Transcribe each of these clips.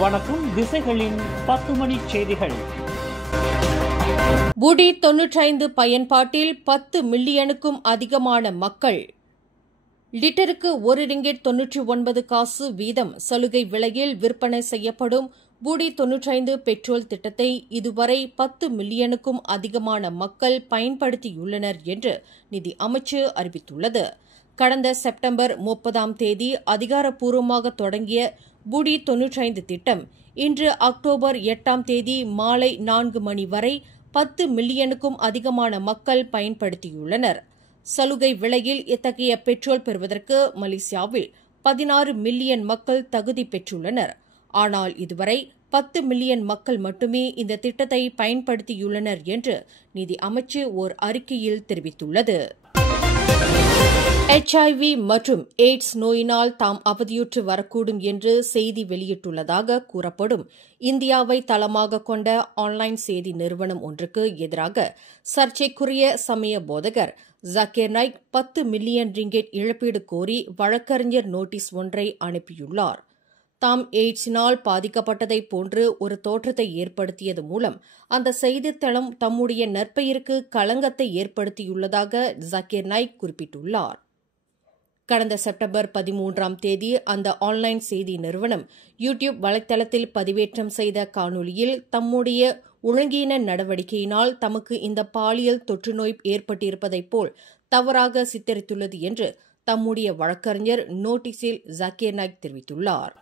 வணக்கம். திசைகளின் 10 மணி செய்திகள். புடி 95 பயன்பாட்டில் 10 மில்லியனுக்கும் அதிகமான மக்கள். லிட்டருக்கு $1.99 வீதம் சலுகை விலையில் விற்பனை செய்யப்படும் புடி 95 பெட்ரோல் திட்டத்தை இதுவரை 10 மில்லியனுக்கும் அதிகமான மக்கள் பயன்படுத்தியுள்ளனர் என்று நிதி அமைச்சு அறிவித்துள்ளது. கடந்த செப்டம்பர் 30ஆம் தேதி அதிகாரப்பூர்வமாக தொடங்கிய புடி 95 திட்டம் இன்று அக்டோபர் 8ஆம் தேதி மாலை 4 மணி வரை 10 மில்லியனுக்கும் அதிகமான மக்கள் பயன்படுத்தியுள்ளனர். சலுகை விலையில் இத்தகைய பெட்ரோல் பெறுவதற்கு மலேசியாவில் 16 மில்லியன் மக்கள் தகுதி பெற்றுள்ளனர். ஆனால் இதுவரை 10 மில்லியன் மக்கள் மட்டுமே இந்த திட்டத்தை பயன்படுத்தியுள்ளனர் என்று நிதி அமைச்சு ஓர் அறிக்கையில் தெரிவித்துள்ளது. HIV மற்றும் எய்ட்ஸ் நோயினால் தாம் அவதியுற்று வரக்கூடும் என்று செய்தி வெளியிட்டுள்ளதாக கூறப்படும் இந்தியாவை தளமாக கொண்ட ஆன்லைன் செய்தி நிறுவனம் ஒன்றுக்கு எதிராக சர்ச்சைக்குரிய சமய போதகர் ஜக்கீர் நாய்க் 10 மில்லியன் ரிங்கெட் இழப்பீடு கோரி வழக்கறிஞர் நோட்டீஸ் ஒன்றை அனுப்பியுள்ளார். தாம் எய்ட்ஸினால் பாதிக்கப்பட்டதைப் போன்று ஒரு தோற்றத்தை ஏற்படுத்தியது மூலம் அந்த செய்தித்தளம் தம்முடைய நற்பெயருக்கு களங்கத்தை ஏற்படுத்தியுள்ளதாக ஜக்கீர் நாய்க் குறிப்பிட்டுள்ளார். கடந்த செப்டம்பர் 13ஆம் தேதி அந்த ஆன்லைன் செய்தி நிறுவனம் யூடியூப் வலைத்தளத்தில் பதிவேற்றம் செய்த காணொலியில் தம்முடைய ஒழுங்கீன நடவடிக்கையினால் தமக்கு இந்த பாலியல் தொற்றுநோய் ஏற்பட்டிருப்பதைப் போல் தவறாக சித்தரித்துள்ளது என்று தம்முடைய வழக்கறிஞர் நோட்டீஸில் ஜக்கீர் நாய்க் தெரிவித்துள்ளார்.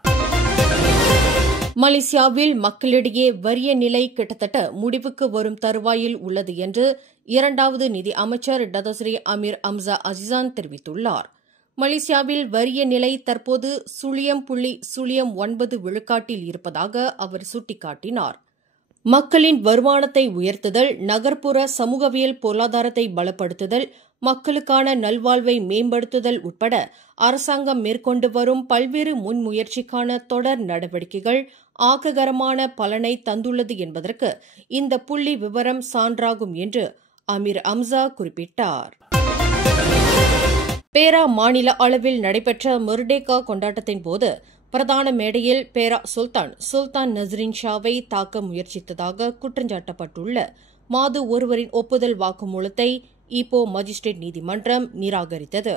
மலேசியாவில் மக்களிடையே வறிய நிலை கிட்டத்தட்ட முடிவுக்கு வரும் தருவாயில் உள்ளது என்று இரண்டாவது நிதி அமைச்சர் டத்தோஸ்ரீ அமீர் அம்சா அசிசான் தெரிவித்துள்ளார். மலேசியாவில் வறிய நிலை தற்போது 0.09 விழுக்காட்டில் இருப்பதாக அவர் சுட்டிக்காட்டினார். மக்களின் வருமானத்தை உயர்த்துதல், நகர்ப்புற சமூகவியல் பொருளாதாரத்தை பலப்படுத்துதல், மக்களுக்கான நல்வாழ்வை மேம்படுத்துதல் உட்பட அரசாங்கம் மேற்கொண்டு வரும் பல்வேறு முன்முயற்சிக்கான தொடர் நடவடிக்கைகள் ஆக்ககரமான பலனை தந்துள்ளது என்பதற்கு இந்த புள்ளி விவரம் சான்றாகும் என்று அமீர் அம்சா குறிப்பிட்டார். பேரா மாநில அளவில் நடைபெற்ற மெர்டேகா கொண்டாட்டத்தின்போது பிரதான மேடையில் பேரா சுல்தான் நஸ்ரின் ஷாவை தாக்க முயற்சித்ததாக குற்றஞ்சாட்டப்பட்டுள்ள மாது ஒருவரின் ஒப்புதல் வாக்குமூலத்தை ஈப்போ மஜிஸ்ட்ரேட் நீதிமன்றம் நிராகரித்தது.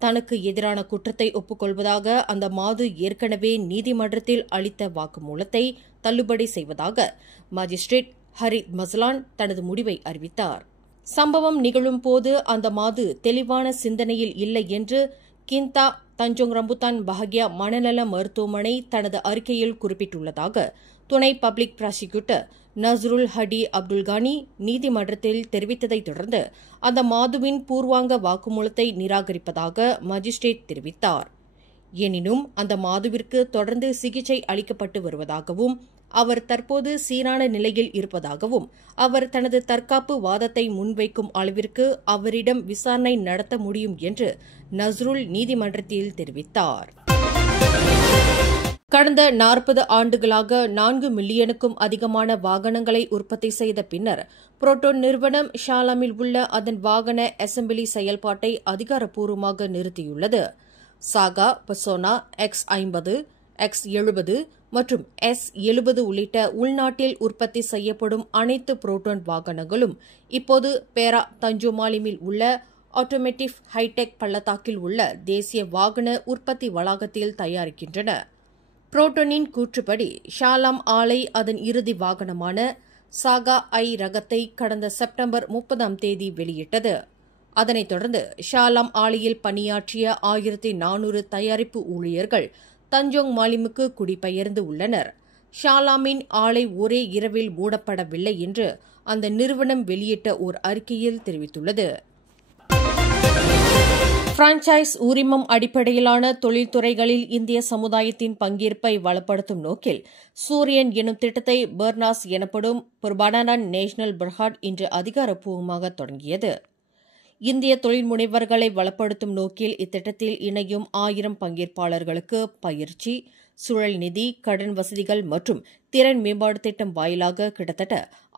தனக்கு எதிரான குற்றத்தை ஒப்புக்கொள்வதாக அந்த மாது ஏற்கனவே நீதிமன்றத்தில் அளித்த வாக்குமூலத்தை தள்ளுபடி செய்வதாக மஜிஸ்ட்ரேட் ஹரித் மஸ்லான் தனது முடிவை அறிவித்தார். சம்பவம் நிகழும் போது அந்த மாது தெளிவான சிந்தனையில் இல்லை என்று கிந்தா தஞ்சோங் ரம்புத்தான் பஹாகியா மனநல மருத்துவமனை தனது அறிக்கையில் குறிப்பிட்டுள்ளதாக துணை பப்ளிக் பிராசிக்யூட்டர் நஸ்ருல் ஹடி அப்துல்கானி நீதிமன்றத்தில் தெரிவித்ததைத் தொடர்ந்து அந்த மாதுவின் பூர்வாங்க வாக்குமூலத்தை நிராகரிப்பதாக மஜிஸ்ட்ரேட் தெரிவித்தார். எனினும் அந்த மாதுவிற்கு தொடர்ந்து சிகிச்சை அளிக்கப்பட்டு வருவதாகவும் அவர் தற்போது சீரான நிலையில் இருப்பதாகவும் அவர் தனது தற்காப்பு வாதத்தை முன்வைக்கும் அளவிற்கு அவரிடம் விசாரணை நடத்த முடியும் என்று நஸ்ருல் நீதிமன்றத்தில் தெரிவித்தார். கடந்த 40 ஆண்டுகளாக 4 மில்லியனுக்கும் அதிகமான வாகனங்களை உற்பத்தி செய்த பின்னர் புரோட்டோன் நிறுவனம் ஷாலாமில் உள்ள அதன் வாகன அசெம்பிளி செயல்பாட்டை அதிகாரப்பூர்வமாக நிறுத்தியுள்ளது. சாகா, பசோனா, X50, X70 மற்றும் S70 உள்ளிட்ட உள்நாட்டில் உற்பத்தி செய்யப்படும் அனைத்து புரோட்டோன் வாகனங்களும் இப்போது பேரா தஞ்சோமாலிமில் உள்ள ஆட்டோமேட்டிவ் ஹைடெக் பள்ளத்தாக்கில் உள்ள தேசிய வாகன உற்பத்தி வளாகத்தில் தயாரிக்கின்றன. புரோட்டோனின் கூற்றுப்படி ஷாலாம் ஆலை அதன் இறுதி வாகனமான சாகா ஐ ரகத்தை கடந்த செப்டம்பர் 30ஆம் தேதி வெளியிட்டது. அதனைத் தொடர்ந்து ஷாலாம் ஆலையில் பணியாற்றிய 1400 தயாரிப்பு ஊழியர்கள் தஞ்சோங் மாலிமுக்கு குடிபெயர்ந்து உள்ளனர். ஷாலாமின் ஆலை ஒரே இரவில் மூடப்படவில்லை என்று அந்த நிறுவனம் வெளியிட்ட ஓர் அறிக்கையில் தெரிவித்துள்ளது. பிரான்சைஸ் உரிமம் அடிப்படையிலான தொழில்துறைகளில் இந்திய சமுதாயத்தின் பங்கேற்பை வலுப்படுத்தும் நோக்கில் சூரியன் எனும் திட்டத்தை பர்னாஸ் எனப்படும் பர்பானான் நேஷனல் பர்ஹாட் இன்று அதிகாரப்பூர்வமாக தொடங்கியது. இந்திய தொழில் முனைவர்களை வளப்படுத்தும் நோக்கில் இத்திட்டத்தில் இணையும் 1000 பங்கேற்பாளர்களுக்கு பயிற்சி, சுழல் நிதி, கடன் வசதிகள் மற்றும் திறன் மேம்பாடு திட்டம் வாயிலாக கிட்டத்தட்ட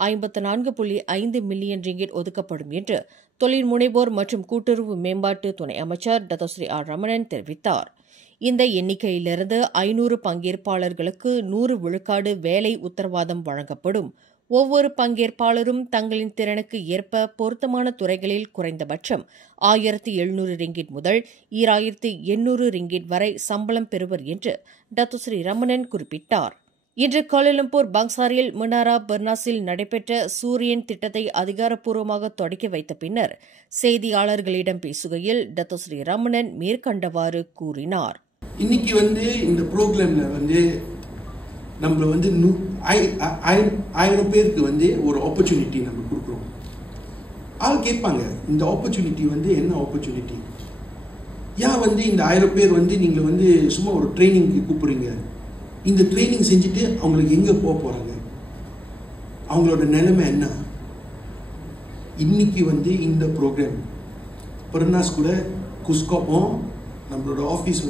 54.5 மில்லியன் ரிங்கிட் ஒதுக்கப்படும் என்று தொழில் முனைவோர் மற்றும் கூட்டுறவு மேம்பாட்டு துணை அமைச்சர் டத்தோஸ்ரீ ஆர் ரமணன் தெரிவித்தார். இந்த எண்ணிக்கையிலிருந்து 500 பங்கேற்பாளர்களுக்கு 100 விழுக்காடு வேலை உத்தரவாதம் வழங்கப்படும். ஒவ்வொரு பங்கேற்பாளரும் தங்களின் திறனுக்கு ஏற்ப பொருத்தமான துறைகளில் குறைந்தபட்சம் 1700 ரிங்கிட் முதல் 2800 ரிங்கிட் வரை சம்பளம் பெறுவர் என்று டத்துஸ்ரீ ரமணன் குறிப்பிட்டார். இன்று கோலாலம்பூர் பங்சாரில் முனாரா பர்னாஸில் நடைபெற்ற சூரியன் திட்டத்தை அதிகாரப்பூர்வமாக தொடக்கி வைத்த பின்னர் செய்தியாளர்களிடம் பேசுகையில் டத்துஸ்ரீ ரமணன் மேற்கண்டவாறு கூறினார். இன்னைக்கு இந்த ப்ரோக்ராம்ல நம்ம 1000 பேருக்கு ஒரு ஆப்பர்ச்சுனிட்டி நம்ம கொடுக்குறோம். ஆள் கேட்பாங்க, இந்த ஆப்பர்ச்சுனிட்டி என்ன ஆப்பர்ச்சுனிட்டி? ஏன் இந்த 1000 பேர் நீங்க சும்மா ஒரு ட்ரைனிங்க்கு கூப்பிடுறீங்க? இந்த ட்ரைனிங் செஞ்சுட்டு அவங்களுக்கு எங்க போக போறாங்க? அவங்களோட நிலைமை என்ன? இன்னைக்கு இந்த ப்ரோக்ராம் பர்னாஸ் கூட குஸ்காப்பும் நம்மளோட ஆஃபீஸ்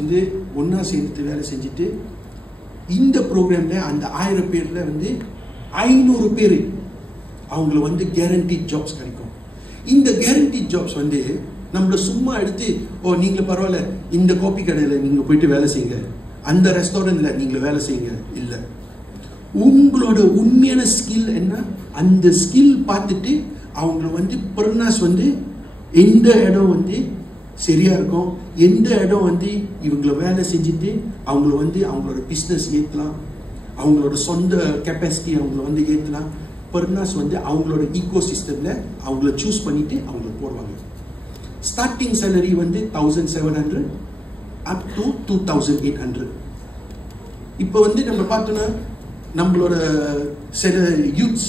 ஒன்னா சேர்ந்து வேலை செஞ்சுட்டு இந்த ப்ரோக்ராம்ல அந்த 1000 பேர்ல 500 பேர் அவங்களுக்கு கேரண்டீட் ஜாப்ஸ் கிடைக்கும். இந்த கேரண்டீட் ஜாப்ஸ் நம்மள சும்மா எடுத்து நீங்க பரவாயில்ல இந்த காபி கடையில நீங்க போயிட்டு வேலை செய்யுங்க, அந்த ரெஸ்டாரண்ட்ல நீங்க வேலை செய்யுங்க இல்ல. உங்களோட உண்மையான ஸ்கில் என்ன, அந்த ஸ்கில் பார்த்துட்டு அவங்கள பர்னாஸ் எந்த இடம் சரியா இருக்கும், எந்த இடம் இவங்களை வேலை செஞ்சுட்டு அவங்கள அவங்களோட பிசினஸ் ஏற்றலாம், அவங்களோட சொந்த கெப்பாசிட்டி அவங்கள ஏற்றலாம். பர்னாஸ் அவங்களோட ஈகோ சிஸ்டம்ல அவங்கள சூஸ் பண்ணிட்டு அவங்கள போடுவாங்க. Starting salary 1700 up to 2800. இப்போ நம்ம பார்த்தோன்னா நம்மளோட சில யூத்ஸ்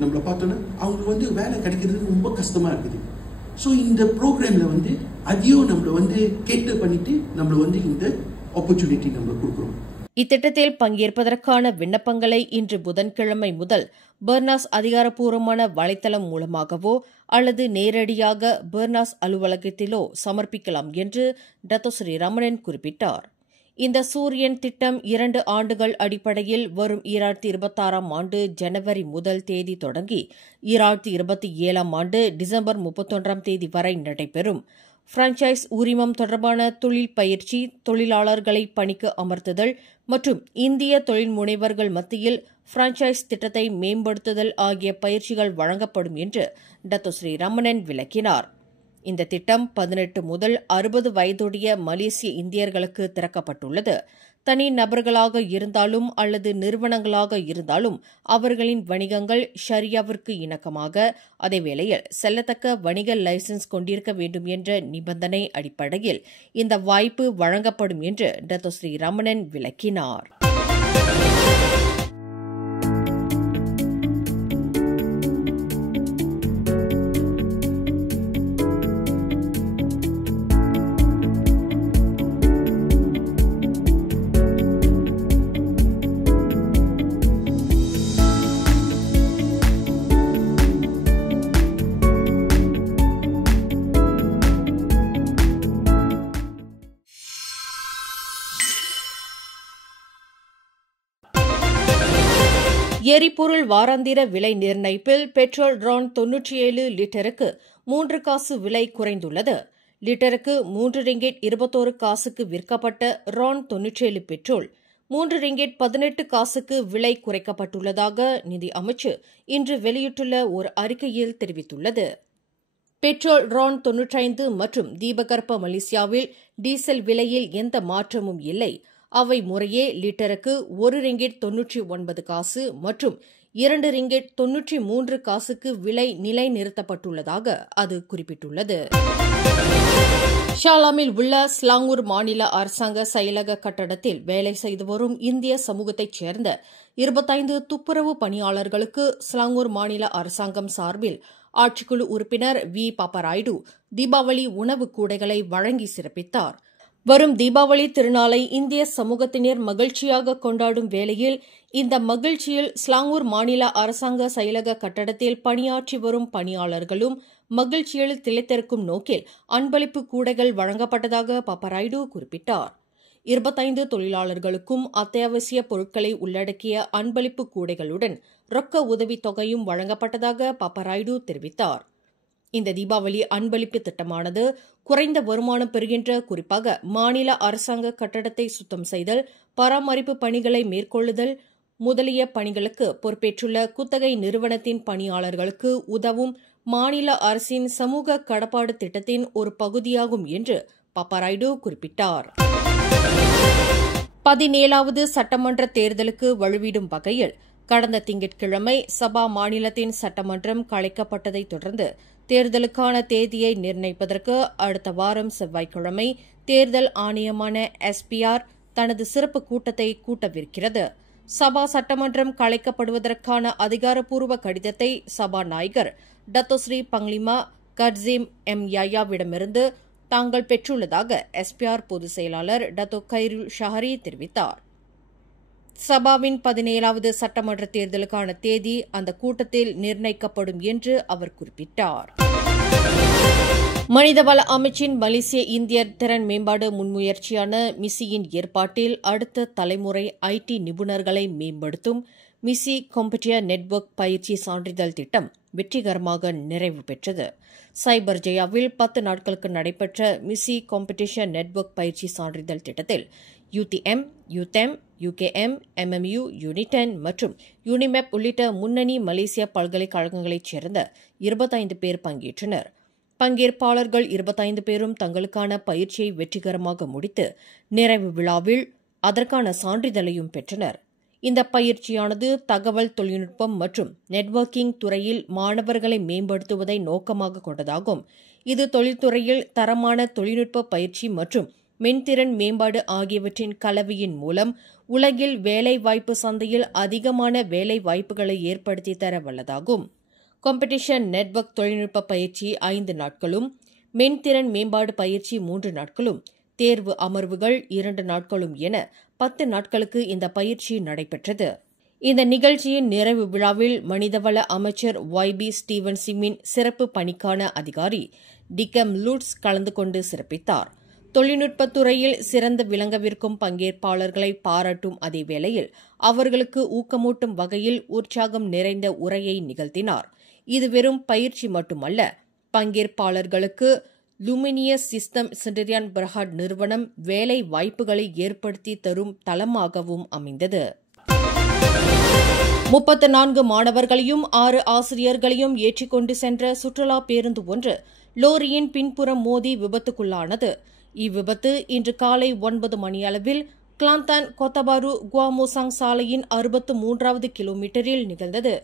நம்மள பார்த்தோன்னா அவங்களுக்கு வேலை கிடைக்கிறது ரொம்ப கஷ்டமா இருக்குது. ஸோ இந்த ப்ரோக்ராம்ல அதையும் நம்மள கேட்டு பண்ணிட்டு நம்மள இந்த ஆப்பர்ச்சுனிட்டி நம்ம கொடுக்குறோம். இத்திட்டத்தில் பங்கேற்பதற்கான விண்ணப்பங்களை இன்று புதன்கிழமை முதல் பர்னாஸ் அதிகாரப்பூர்வமான வலைத்தளம் மூலமாகவோ அல்லது நேரடியாக பர்னாஸ் அலுவலகத்திலோ சமர்ப்பிக்கலாம் என்று டத்துஸ்ரீ ரமணன் குறிப்பிட்டார். இந்த சூரியன் திட்டம் 2 ஆண்டுகள் அடிப்படையில் வரும் 2026 ஆண்டு ஜனவரி 1 தேதி தொடங்கி 2027 ஆண்டு டிசம்பர் 31 தேதி வரை நடைபெறும். பிரான்சைஸ் உரிமம் தொடர்பான தொழில் பயிற்சி, தொழிலாளர்களை பணிக்கு அமர்த்துதல் மற்றும் இந்திய தொழில் முனைவர்கள் மத்தியில் பிரான்சைஸ் திட்டத்தை மேம்படுத்துதல் ஆகிய பயிற்சிகள் வழங்கப்படும் என்று டத்துஸ்ரீ ரமணன் விளக்கினார். இந்த திட்டம் 18 முதல் 60 வயதுடைய மலேசிய இந்தியர்களுக்கு திறக்கப்பட்டுள்ளது. தனி நபர்களாக இருந்தாலும் அல்லது நிறுவனங்களாக இருந்தாலும் அவர்களின் வணிகங்கள் ஷரியாவிற்கு இணக்கமாக, அதேவேளையில் செல்லத்தக்க வணிக லைசன்ஸ் கொண்டிருக்க வேண்டும் என்ற நிபந்தனை அடிப்படையில் இந்த வாய்ப்பு வழங்கப்படும் என்று டத்துஸ்ரீ ரமணன் விளக்கினார். எரிபொருள் வாராந்திர விலை நிர்ணயிப்பில் பெட்ரோல் ரான் 97 லிட்டருக்கு 3 காசு விலை குறைந்துள்ளது. லிட்டருக்கு 3 ரிங்கெட் 21 காசுக்கு விற்கப்பட்ட ரான் 97 பெட்ரோல் 3 ரிங்கெட் 18 காசுக்கு விலை குறைக்கப்பட்டுள்ளதாக நிதி அமைச்சு இன்று வெளியிட்டுள்ள ஒரு அறிக்கையில் தெரிவித்துள்ளது. பெட்ரோல் ரான் 95 மற்றும் தீபகற்ப மலேசியாவில் டீசல் விலையில் எந்த மாற்றமும் இல்லை. அவை முறையே லிட்டருக்கு 1 ரிங்கெட் 99 காசு மற்றும் 2 ரிங்கெட் 93 காசுக்கு விலை நிலைநிறுத்தப்பட்டுள்ளதாக அது குறிப்பிட்டுள்ளது. ஷாலாமில் உள்ள ஸ்லாங்கூர் மாநில அரசாங்க செயலக கட்டடத்தில் வேலை செய்து வரும் இந்திய சமூகத்தைச் சேர்ந்த 25 துப்புரவு பணியாளர்களுக்கு ஸ்லாங்கூர் மாநில அரசாங்கம் சார்பில் ஆட்சிக்குழு உறுப்பினர் வி பாப்பராய்டு தீபாவளி உணவு கூடைகளை வழங்கி சிறப்பித்தார். வரும் தீபாவளி திருநாளை இந்திய சமூகத்தினர் மகிழ்ச்சியாக கொண்டாடும் வேளையில் இந்த மகிழ்ச்சியில் ஸ்லாங்கூர் மாநில அரசாங்க செயலக கட்டடத்தில் பணியாற்றி வரும் பணியாளர்களும் மகிழ்ச்சியில் திளைத்திருக்கும் நோக்கில் அன்பளிப்பு கூடைகள் வழங்கப்பட்டதாக பாப்பராய்டு குறிப்பிட்டார். 25 தொழிலாளர்களுக்கும் அத்தியாவசிய பொருட்களை உள்ளடக்கிய அன்பளிப்பு கூடைகளுடன் ரொக்க உதவித் தொகையும் வழங்கப்பட்டதாக பாப்பராய்டு தெரிவித்தார். இந்த தீபாவளி அன்பளிப்பு திட்டமானது குறைந்த வருமானம் பெறுகின்ற, குறிப்பாக மாநில அரசாங்க கட்டடத்தை சுத்தம் செய்தல், பராமரிப்பு பணிகளை மேற்கொள்ளுதல் முதலிய பணிகளுக்கு பொறுப்பேற்றுள்ள குத்தகை நிறுவனத்தின் பணியாளர்களுக்கு உதவும் மாநில அரசின் சமூக கடப்பாடு திட்டத்தின் ஒரு பகுதியாகும் என்று பாப்பாராய்டு குறிப்பிட்டார். 17வது சட்டமன்ற தேர்தலுக்கு வலுவிடும் வகையில் கடந்த திங்கட்கிழமை சபா மாநிலத்தின் சட்டமன்றம் கலைக்கப்பட்டதைத் தொடர்ந்து தேர்தலுக்கான தேதியை நிர்ணயிப்பதற்கு அடுத்த வாரம் செவ்வாய்க்கிழமை தேர்தல் ஆணையமான SPR தனது சிறப்பு கூட்டத்தை கூட்டவிருக்கிறது. சபா சட்டமன்றம் கலைக்கப்படுவதற்கான அதிகாரப்பூர்வ கடிதத்தை சபாநாயகர் டத்தோஸ்ரீ பங்லிமா கட்ஸிம் யாயாவிடமிருந்து தாங்கள் பெற்றுள்ளதாக SPR பொதுச் செயலாளர் டத்தோ கைருல் ஷஹரி தெரிவித்தார். சபாவின் 17வது சட்டமன்ற தேர்தலுக்கான தேதி அந்த கூட்டத்தில் நிர்ணயிக்கப்படும் என்று அவர் குறிப்பிட்டார். மனிதவள அமைச்சின் மலேசிய இந்தியர் திறன் மேம்பாடு முன்முயற்சியான மிசியின் ஏற்பாட்டில் அடுத்த தலைமுறை IT நிபுணர்களை மேம்படுத்தும் மிசி காம்படிஷன் நெட்வொர்க் பயிற்சி சான்றிதழ் திட்டம் வெற்றிகரமாக நிறைவு பெற்றது. சைபர் ஜெயாவில் 10 நாட்களுக்கு நடைபெற்ற மிசி காம்படிஷன் நெட்வொர்க் பயிற்சி சான்றிதழ் திட்டத்தில் UTM, UTEM, UKM, MMU, UNITEN மற்றும் யூனிமெப் உள்ளிட்ட முன்னணி மலேசிய பல்கலைக்கழகங்களைச் சேர்ந்த 25 பேர் பங்கேற்றனர். பங்கேற்பாளர்கள் 25 பேரும் தங்களுக்கான பயிற்சியை வெற்றிகரமாக முடித்து நிறைவு விழாவில் அதற்கான சான்றிதழையும் பெற்றனர். இந்த பயிற்சியானது தகவல் தொழில்நுட்பம் மற்றும் நெட்வொர்க்கிங் துறையில் மாணவர்களை மேம்படுத்துவதை நோக்கமாக கொண்டதாகும். இது தொழில்துறையில் தரமான தொழில்நுட்ப பயிற்சி மற்றும் மென்திறன் மேம்பாடு ஆகியவற்றின் கலவையின் மூலம் உலகில் வேலைவாய்ப்பு சந்தையில் அதிகமான வேலைவாய்ப்புகளை ஏற்படுத்தி தர வல்லதாகும். காம்படிஷன் நெட்வொர்க் தொழில்நுட்ப பயிற்சி 5 நாட்களும், மென்திறன் மேம்பாடு பயிற்சி 3 நாட்களும், தேர்வு அமர்வுகள் 2 நாட்களும் என 10 நாட்களுக்கு இந்த பயிற்சி நடைபெற்றது. இந்த நிகழ்ச்சியின் நிறைவு விழாவில் மனிதவள அமைச்சர் YB ஸ்டீவன் சிம்மின் சிறப்பு பணிக்கான அதிகாரி டிகம் லூட்ஸ் கலந்து கொண்டு சிறப்பித்தார். தொழில்நுட்பத் துறையில் சிறந்து விளங்கவிருக்கும் பங்கேற்பாளர்களை பாராட்டும் அதேவேளையில் அவர்களுக்கு ஊக்கமூட்டும் வகையில் உற்சாகம் நிறைந்த உரையை நிகழ்த்தினார். இது வெறும் பயிற்சி மட்டுமல்ல, பங்கேற்பாளர்களுக்கு லுமினியஸ் சிஸ்டம் சென்டரியான் பிரஹாட் நிறுவனம் வேலை வாய்ப்புகளை ஏற்படுத்தி தரும் தளமாகவும் அமைந்தது. 34 மாணவர்களையும் 6 ஆசிரியர்களையும் ஏற்றிக்கொண்டு சென்ற சுற்றுலா பேருந்து ஒன்று லோரியின் பின்புறம் மோதி விபத்துக்குள்ளானது. இவ்விபத்து இன்று காலை 9 மணியளவில் கிளாந்தான் கொத்தபாரு குவாமோசாங் சாலையின் 63வது கிலோமீட்டரில் நிகழ்ந்தது.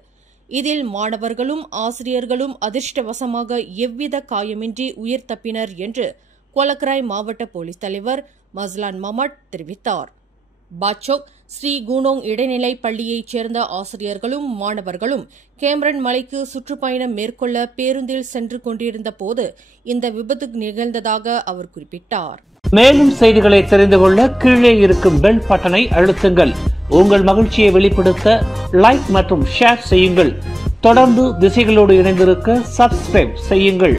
இதில் மாணவர்களும் ஆசிரியர்களும் அதிர்ஷ்டவசமாக எவ்வித காயமின்றி உயிர் தப்பினர் என்று கொலக்கராய் மாவட்ட போலீஸ் தலைவர் மஸ்லான் மமட் தெரிவித்தார். பாச்சோக் ஸ்ரீ குனோங் இடைநிலை பள்ளியைச் சேர்ந்த ஆசிரியர்களும் மாணவர்களும் கேம்ரன் மலைக்கு சுற்றுப்பயணம் மேற்கொள்ள பேருந்தில் சென்று கொண்டிருந்த போது இந்த விபத்து நிகழ்ந்ததாக அவர் குறிப்பிட்டார். மேலும் செய்திகளை தெரிந்து கொள்ள கீழே இருக்கும் பெல் பட்டனை அழுத்துங்கள். உங்கள் மகிழ்ச்சியை வெளிப்படுத்த லைக் மற்றும் ஷேர் செய்யுங்கள். தொடர்ந்து திசைகளோடு இணைந்திருக்க சப்ஸ்கிரைப் செய்யுங்கள்.